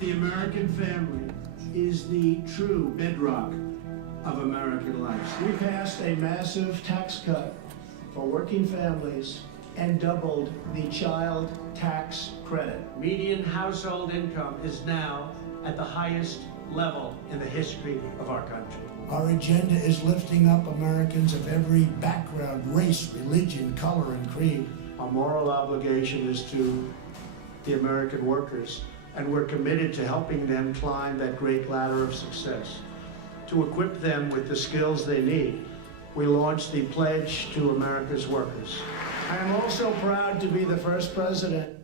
The American family is the true bedrock of American life. We passed a massive tax cut for working families and doubled the child tax credit. Median household income is now at the highest level in the history of our country. Our agenda is lifting up Americans of every background, race, religion, color, and creed. Our moral obligation is to the American workers, and we're committed to helping them climb that great ladder of success. To equip them with the skills they need, we launched the Pledge to America's Workers. I am also proud to be the first president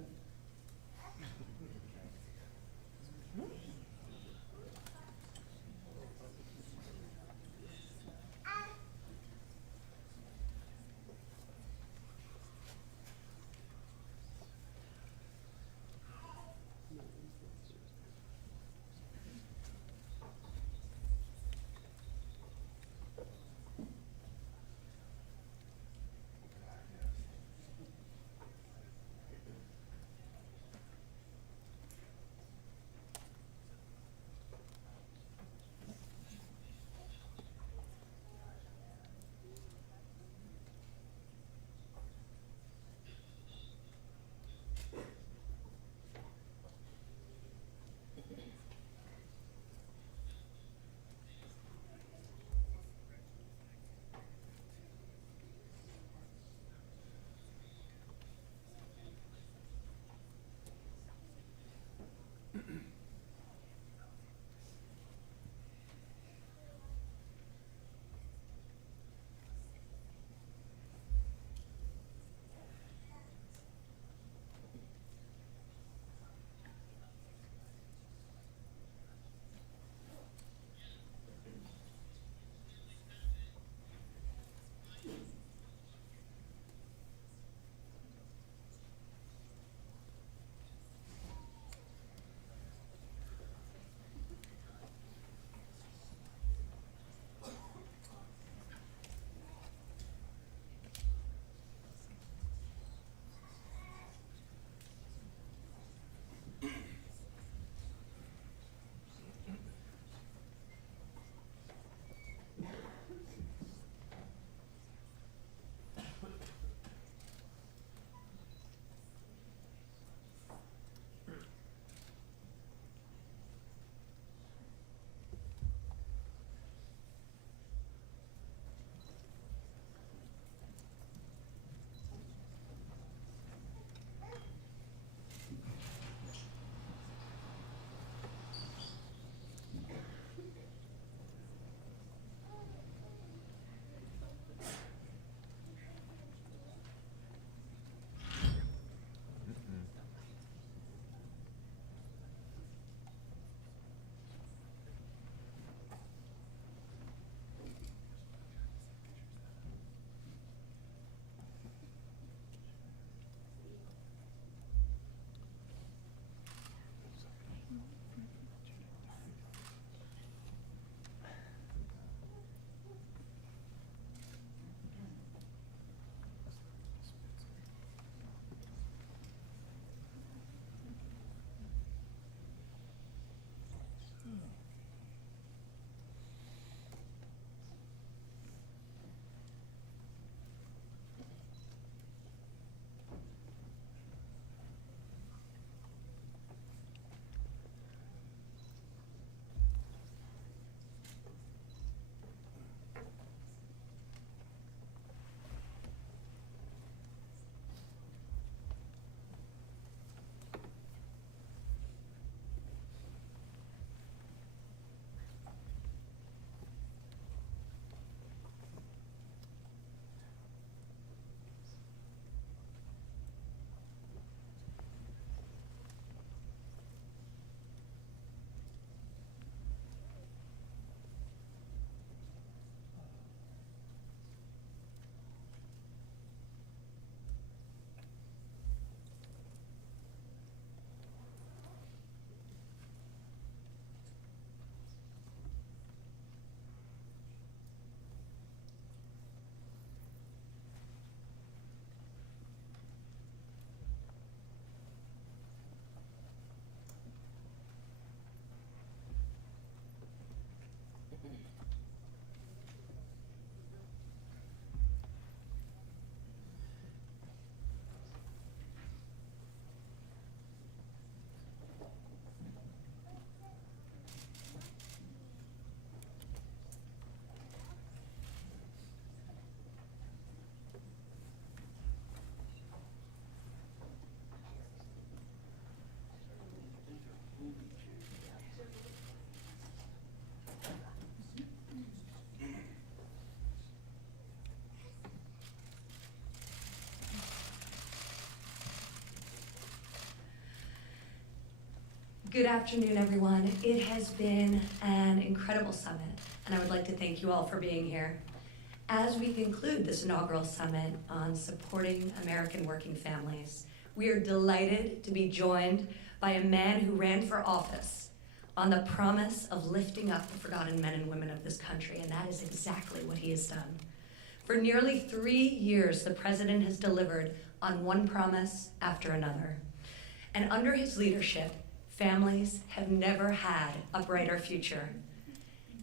Good afternoon, everyone. It has been an incredible summit, and I would like to thank you all for being here. As we conclude this inaugural summit on supporting American working families, we are delighted to be joined by a man who ran for office on the promise of lifting up the forgotten men and women of this country, and that is exactly what he has done. For nearly 3 years, the president has delivered on one promise after another. And under his leadership, families have never had a brighter future.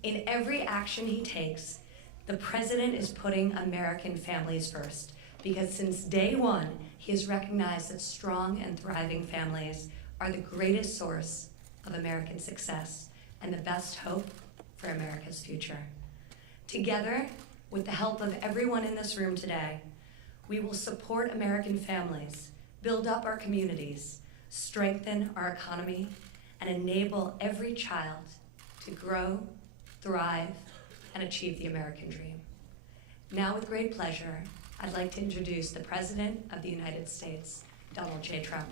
In every action he takes, the president is putting American families first, because since day one, he has recognized that strong and thriving families are the greatest source of American success and the best hope for America's future. Together, with the help of everyone in this room today, we will support American families, build up our communities, strengthen our economy, and enable every child to grow, thrive, and achieve the American dream. Now, with great pleasure, I'd like to introduce the President of the United States, Donald J. Trump.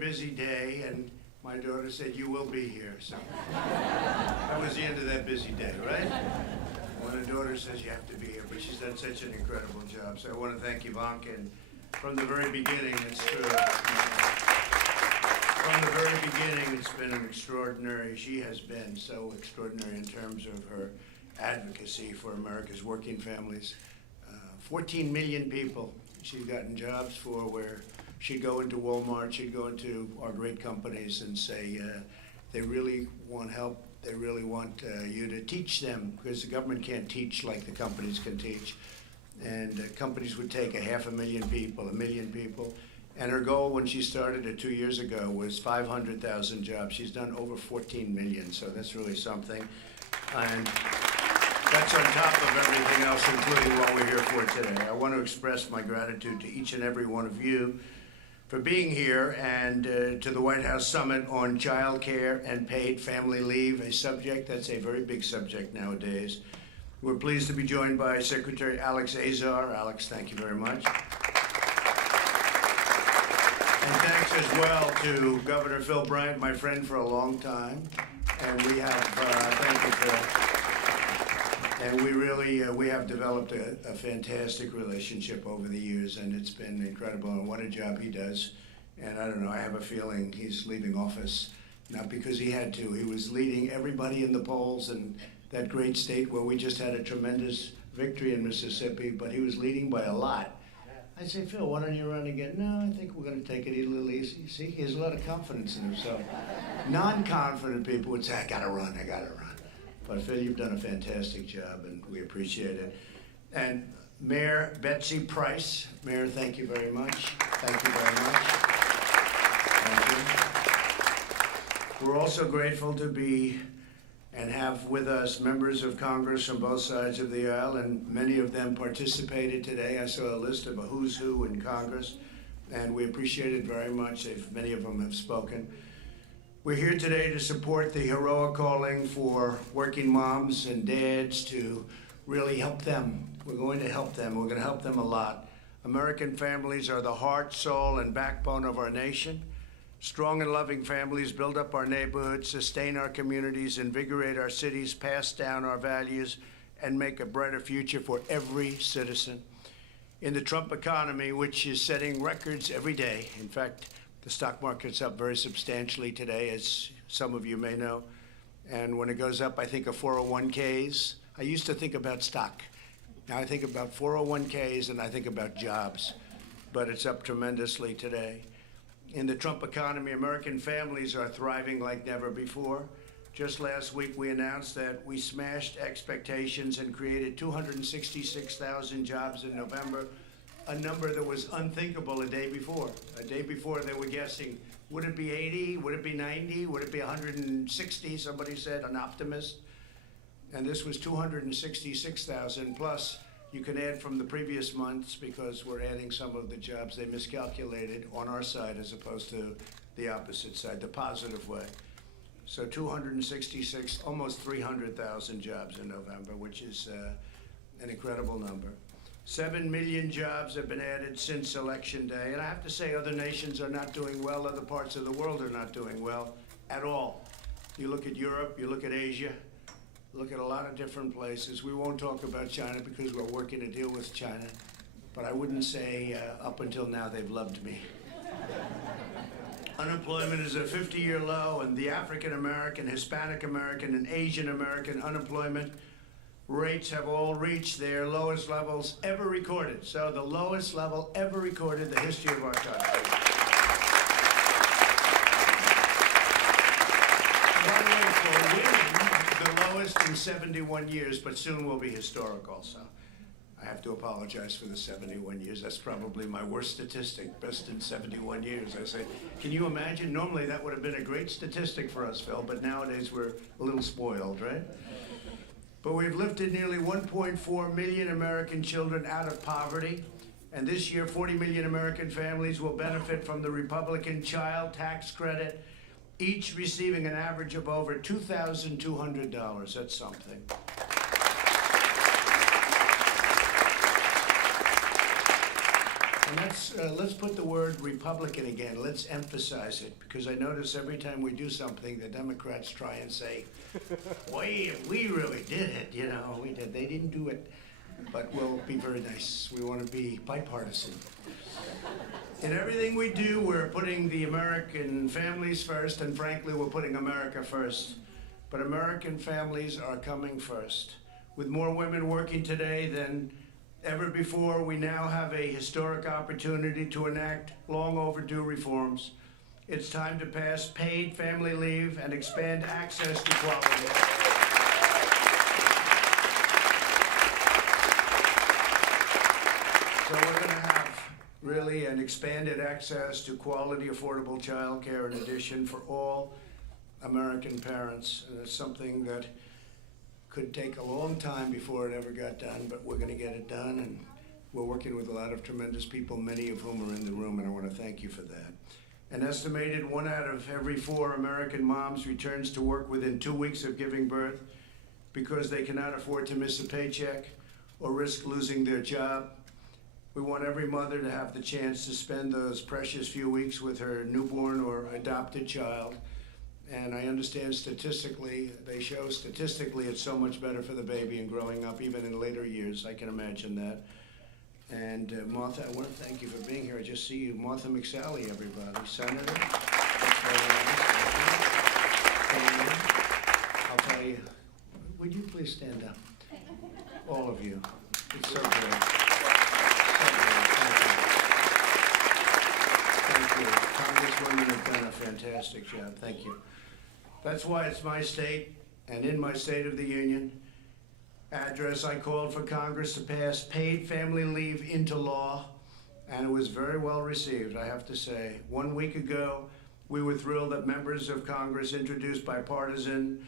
Busy day, and my daughter said, "You will be here." So that was the end of that busy day, right? When a daughter says you have to be here, but she's done such an incredible job. So I want to thank Ivanka, and from the very beginning, it's true. From the very beginning, it's been an extraordinary, she has been so extraordinary in terms of her advocacy for America's working families. 14 million people she's gotten jobs for, where she'd go into Walmart, she'd go into our great companies and say, they really want help, they really want you to teach them, because the government can't teach like the companies can teach. And companies would take 500,000 people, 1 million people, and her goal when she started it 2 years ago was 500,000 jobs. She's done over 14 million, so that's really something. And that's on top of everything else, including what we're here for today. I want to express my gratitude to each and every one of you for being here, and to the White House Summit on Childcare and Paid Family Leave, a subject that's a very big subject nowadays. We're pleased to be joined by Secretary Alex Azar. Alex, thank you very much. And thanks as well to Governor Phil Bryant, my friend for a long time. And we have, thank you, Phil. And we have developed a fantastic relationship over the years, and it's been incredible, and what a job he does. And I don't know, I have a feeling he's leaving office, not because he had to. He was leading everybody in the polls in that great state where we just had a tremendous victory in Mississippi, but he was leading by a lot. I say, Phil, why don't you run again? No, I think we're going to take it a little easy. See, he has a lot of confidence in himself. Non-confident people would say, I got to run. But Phil, you've done a fantastic job, and we appreciate it. And Mayor Betsy Price. Mayor, thank you very much. Thank you very much. Thank you. We're also grateful to be and have with us members of Congress from both sides of the aisle, and many of them participated today. I saw a list of a who's who in Congress, and we appreciate it very much. Many of them have spoken. We're here today to support the heroic calling for working moms and dads to really help them. We're going to help them. We're going to help them a lot. American families are the heart, soul, and backbone of our nation. Strong and loving families build up our neighborhoods, sustain our communities, invigorate our cities, pass down our values, and make a brighter future for every citizen. In the Trump economy, which is setting records every day, in fact, the stock market's up very substantially today, as some of you may know. And when it goes up, I think of 401ks. I used to think about stock. Now I think about 401ks and I think about jobs. But it's up tremendously today. In the Trump economy, American families are thriving like never before. Just last week, we announced that we smashed expectations and created 266,000 jobs in November, a number that was unthinkable a day before. A day before, they were guessing, would it be 80? Would it be 90? Would it be 160? Somebody said, an optimist. And this was 266,000 plus. You can add from the previous months because we're adding some of the jobs they miscalculated on our side as opposed to the opposite side, the positive way. So 266, almost 300,000 jobs in November, which is an incredible number. 7 million jobs have been added since Election Day. And I have to say, other nations are not doing well. Other parts of the world are not doing well at all. You look at Europe, you look at Asia, look at a lot of different places. We won't talk about China because we're working to deal with China. But I wouldn't say up until now they've loved me. Unemployment is at a 50-year low, and the African American, Hispanic American, and Asian American unemployment rates have all reached their lowest levels ever recorded. So the lowest level ever recorded in the history of our country. By the way, for women, the lowest in 71 years, but soon will be historical. So I have to apologize for the 71 years. That's probably my worst statistic, best in 71 years. I say, can you imagine? Normally that would have been a great statistic for us, Phil, but nowadays we're a little spoiled, right? But we've lifted nearly 1.4 million American children out of poverty. And this year, 40 million American families will benefit from the Republican child tax credit, each receiving an average of over $2,200. That's something. And let's put the word Republican again. Let's emphasize it, because I notice every time we do something, the Democrats try and say, "Boy, we really did it, you know, we did." They didn't do it, but we'll be very nice. We want to be bipartisan. In everything we do, we're putting the American families first, and frankly, we're putting America first. But American families are coming first. With more women working today than ever before, we now have a historic opportunity to enact long overdue reforms. It's time to pass paid family leave and expand access to quality. So we're going to have really an expanded access to quality, affordable childcare in addition for all American parents. And it's something that could take a long time before it ever got done, but we're going to get it done, and we're working with a lot of tremendous people, many of whom are in the room, and I want to thank you for that. An estimated 1 out of every 4 American moms returns to work within 2 weeks of giving birth because they cannot afford to miss a paycheck or risk losing their job. We want every mother to have the chance to spend those precious few weeks with her newborn or adopted child. And I understand statistically, they show statistically it's so much better for the baby and growing up, even in later years. I can imagine that. And Martha, I want to thank you for being here. I just see you. Martha McSally, everybody. Senator. That's very nice. I'll tell you, would you please stand up? All of you. It's so great. Thank you. Congresswomen have done a fantastic job. Thank you. That's why it's my state, and in my State of the Union address, I called for Congress to pass paid family leave into law, and it was very well received, I have to say. 1 week ago, we were thrilled that members of Congress introduced bipartisan,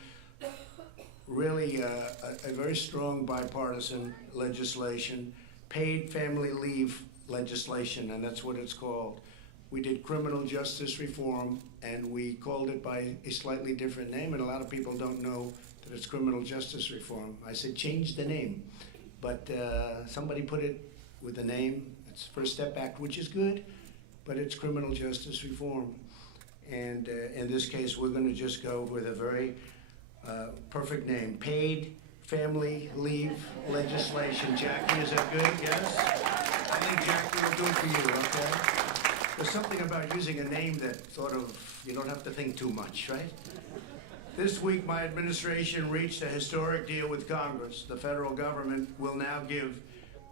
really a very strong bipartisan legislation, paid family leave legislation, and that's what it's called. We did criminal justice reform, and we called it by a slightly different name, and a lot of people don't know that it's criminal justice reform. I said, change the name, but somebody put it with a name. It's First Step Act, which is good, but it's criminal justice reform. And in this case, we're going to just go with a very perfect name, paid family leave legislation. Jackie, is that good? Yes? I think Jackie will do it for you, okay? There's something about using a name that sort of, you don't have to think too much, right? This week, my administration reached a historic deal with Congress. The federal government will now give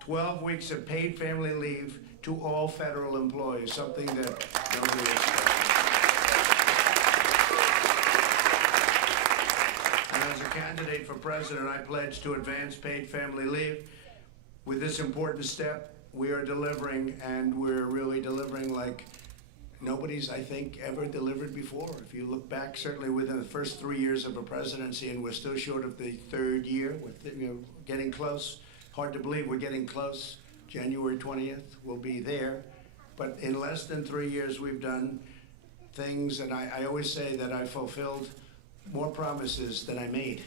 12 weeks of paid family leave to all federal employees, something that nobody expected. And as a candidate for president, I pledge to advance paid family leave. With this important step, we are delivering, and we're really delivering like nobody's, I think, ever delivered before. If you look back, certainly within the first 3 years of a presidency, and we're still short of the third year, we're getting close. Hard to believe we're getting close. January 20th, we'll be there. But in less than 3 years, we've done things, and I always say that I fulfilled more promises than I made,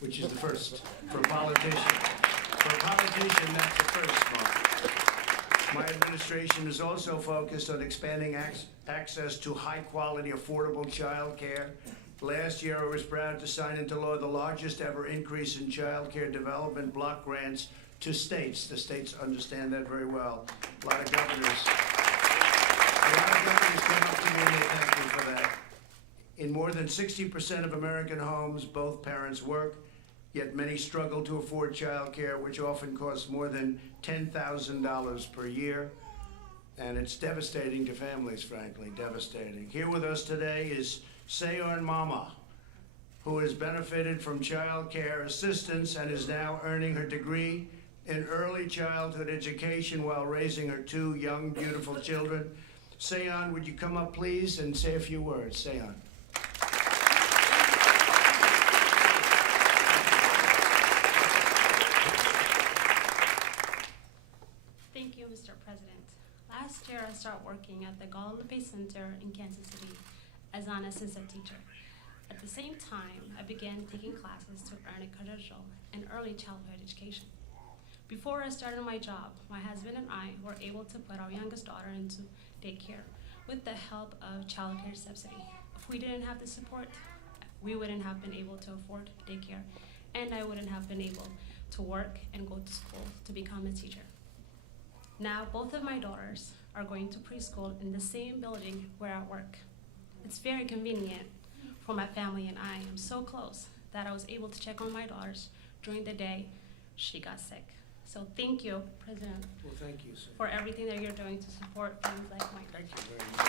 which is the first for a politician. For a politician, that's the first, Mark. My administration is also focused on expanding access to high-quality, affordable child care. Last year, I was proud to sign into law the largest ever increase in child care development block grants to states. The states understand that very well. A lot of governors came up to me and they thanked me for that. In more than 60% of American homes, both parents work, yet many struggle to afford child care, which often costs more than $10,000 per year. And it's devastating to families, frankly, devastating. Here with us today is Seyon Mama, who has benefited from child care assistance and is now earning her degree in early childhood education while raising her 2 young, beautiful children. Seyon, would you come up, please, and say a few words? Seyon. Thank you, Mr. President. Last year, I started working at the Guadalupe Center in Kansas City as an assistant teacher. At the same time, I began taking classes to earn a credential in early childhood education. Before I started my job, my husband and I were able to put our youngest daughter into daycare with the help of child care subsidy. If we didn't have the support, we wouldn't have been able to afford daycare, and I wouldn't have been able to work and go to school to become a teacher. Now, both of my daughters are going to preschool in the same building where I work. It's very convenient for my family and I. I'm so close that I was able to check on my daughters during the day she got sick. So thank you, President, Well, thank you, sir. for everything that you're doing to support families like mine. Thank you very much.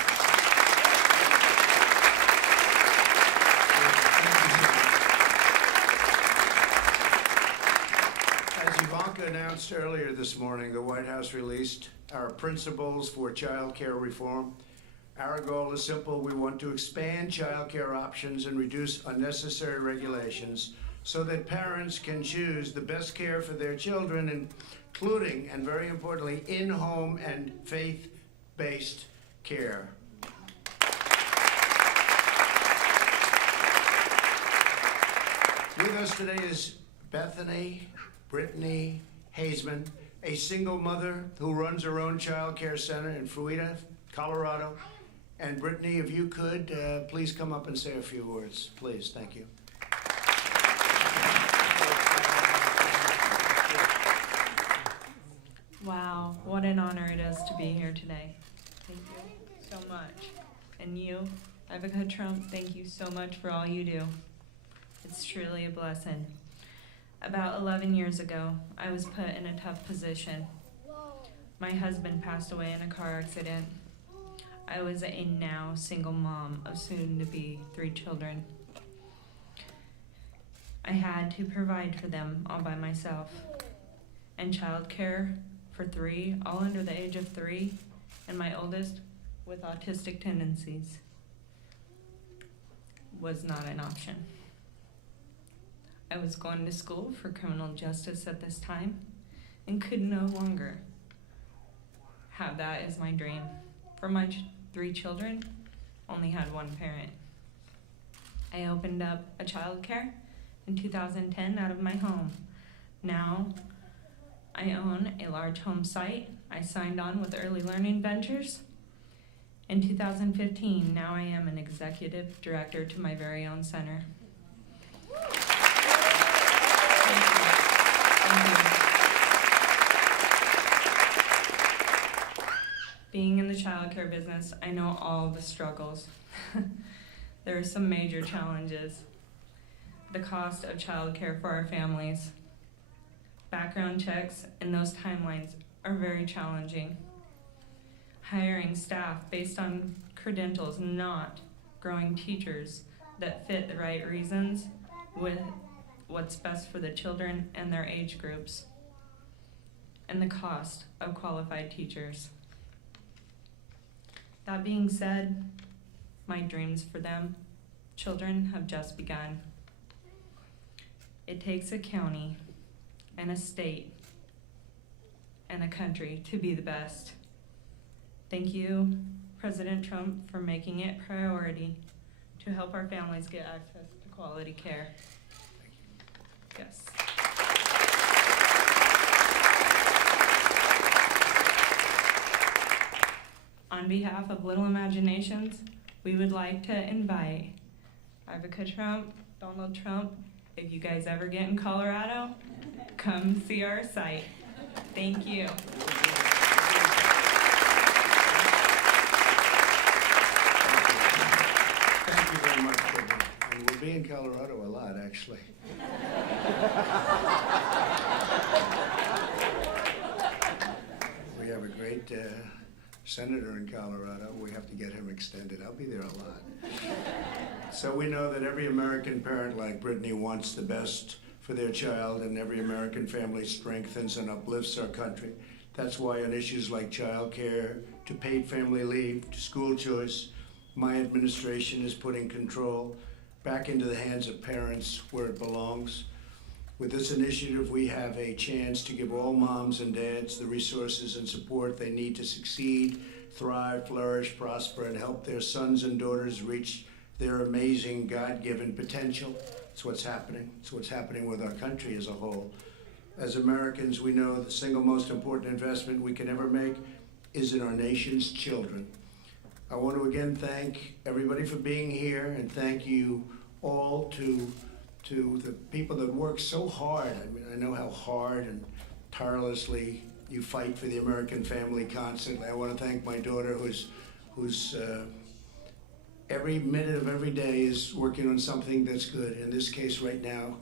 As Ivanka announced earlier this morning, the White House released our principles for child care reform. Our goal is simple. We want to expand child care options and reduce unnecessary regulations so that parents can choose the best care for their children, including, and very importantly, in-home and faith-based care. With us today is Bethany Brittany Hazeman, a single mother who runs her own child care center in Fruita, Colorado. And Brittany, if you could, please come up and say a few words. Please, thank you. Wow, what an honor it is to be here today. Thank you so much. And you, Ivanka Trump, thank you so much for all you do. It's truly a blessing. About 11 years ago, I was put in a tough position. My husband passed away in a car accident. I was a now single mom of soon-to-be 3 children. I had to provide for them all by myself. And childcare for 3, all under the age of 3, and my oldest with autistic tendencies was not an option. I was going to school for criminal justice at this time and could no longer have that as my dream. For my 3 children, only had one parent. I opened up a childcare in 2010 out of my home. Now, I own a large home site. I signed on with Early Learning Ventures. In 2015, now I am an executive director to my very own center. Being in the childcare business, I know all the struggles. There are some major challenges. The cost of childcare for our families. Background checks and those timelines are very challenging. Hiring staff based on credentials, not growing teachers that fit the right reasons with what's best for the children and their age groups. And the cost of qualified teachers. That being said, my dreams for them, children, have just begun. It takes a county and a state and a country to be the best. Thank you, President Trump, for making it priority to help our families get access to quality care. Yes. On behalf of Little Imaginations, we would like to invite Ivanka Trump, Donald Trump. If you guys ever get in Colorado, come see our site. Thank you. Thank you very much, Debbie. And we'll be in Colorado a lot, actually. We have a great senator in Colorado. We have to get him extended. I'll be there a lot. So we know that every American parent like Brittany wants the best for their child, and every American family strengthens and uplifts our country. That's why on issues like childcare, to paid family leave, to school choice, my administration is putting control back into the hands of parents where it belongs. With this initiative, we have a chance to give all moms and dads the resources and support they need to succeed, thrive, flourish, prosper, and help their sons and daughters reach their amazing God-given potential. It's what's happening. It's what's happening with our country as a whole. As Americans, we know the single most important investment we can ever make is in our nation's children. I want to again thank everybody for being here, and thank you all to the people that work so hard. I mean, I know how hard and tirelessly you fight for the American family constantly. I want to thank my daughter who's every minute of every day is working on something that's good. In this case right now,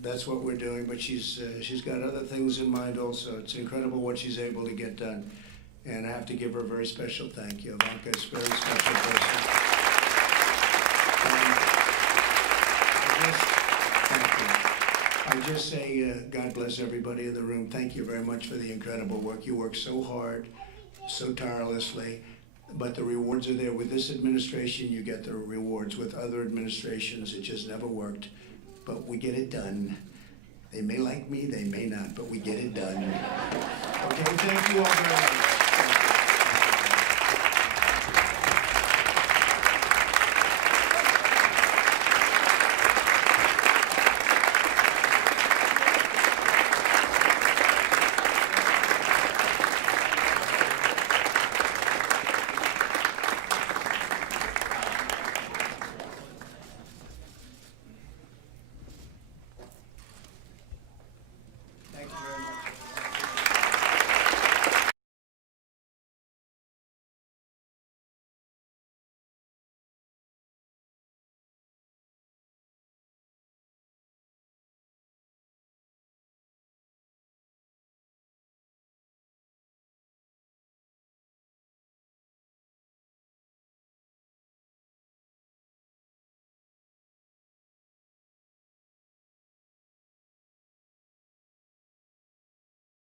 that's what we're doing, but she's got other things in mind also. It's incredible what she's able to get done. And I have to give her a very special thank you. Ivanka is a very special person. I just say, God bless everybody in the room. Thank you very much for the incredible work. You work so hard, so tirelessly, but the rewards are there. With this administration, you get the rewards. With other administrations, it just never worked. But we get it done. They may like me, they may not, but we get it done. Okay, thank you all very much.